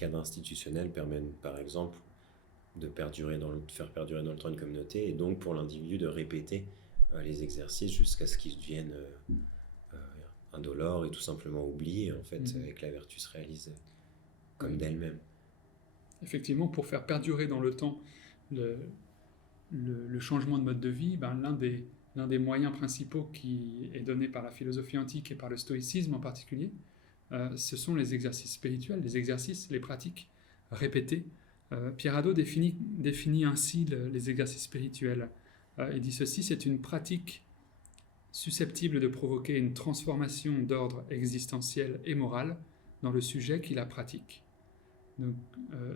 cadre institutionnel permet, par exemple, de faire perdurer dans le temps une communauté, et donc pour l'individu de répéter les exercices jusqu'à ce qu'ils deviennent indolores et tout simplement oubliés, en fait, et que la vertu se réalise comme d'elle-même. Effectivement, pour faire perdurer dans le temps le changement de mode de vie, l'un des moyens principaux qui est donné par la philosophie antique et par le stoïcisme en particulier, ce sont les exercices spirituels, les exercices, les pratiques répétées. Pierre Hadot définit ainsi les exercices spirituels. Il dit ceci: c'est une pratique susceptible de provoquer une transformation d'ordre existentiel et moral dans le sujet qui la pratique. Donc,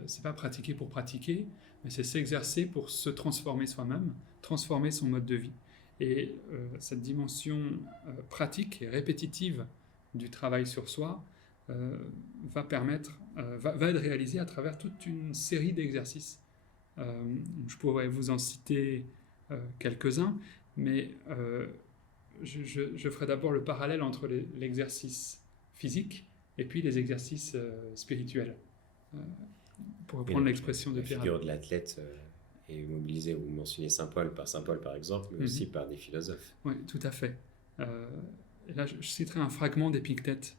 c'est pas pratiquer pour pratiquer, mais c'est s'exercer pour se transformer soi-même, transformer son mode de vie. Et cette dimension pratique et répétitive du travail sur soi va être réalisée à travers toute une série d'exercices. Je pourrais vous en citer quelques-uns, mais je ferai d'abord le parallèle entre l'exercice physique et puis les exercices spirituels. Pour reprendre l'expression de Pierre. La figure de l'athlète est mobilisée, vous mentionnez Saint Paul par exemple, mais aussi par des philosophes. Oui, tout à fait. Et là, je citerai un fragment d'Épictète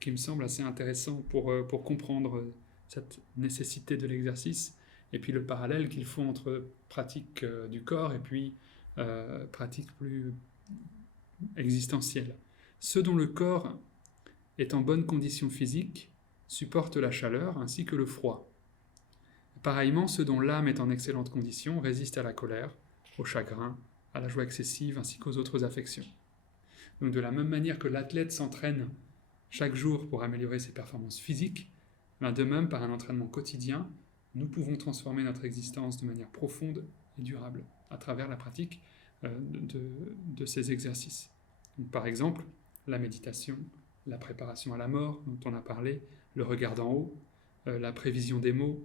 qui me semble assez intéressant pour comprendre cette nécessité de l'exercice et puis le parallèle qu'ils font entre pratique du corps et puis pratique plus existentielle. Ceux dont le corps est en bonne condition physique supportent la chaleur ainsi que le froid. Pareillement, ceux dont l'âme est en excellente condition résistent à la colère, au chagrin, à la joie excessive ainsi qu'aux autres affections. Donc de la même manière que l'athlète s'entraîne chaque jour pour améliorer ses performances physiques, de même, par un entraînement quotidien, nous pouvons transformer notre existence de manière profonde et durable à travers la pratique de ces exercices. Donc, par exemple, la méditation, la préparation à la mort dont on a parlé, le regard d'en haut, la prévision des mots,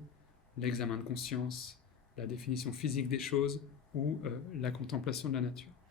l'examen de conscience, la définition physique des choses ou la contemplation de la nature.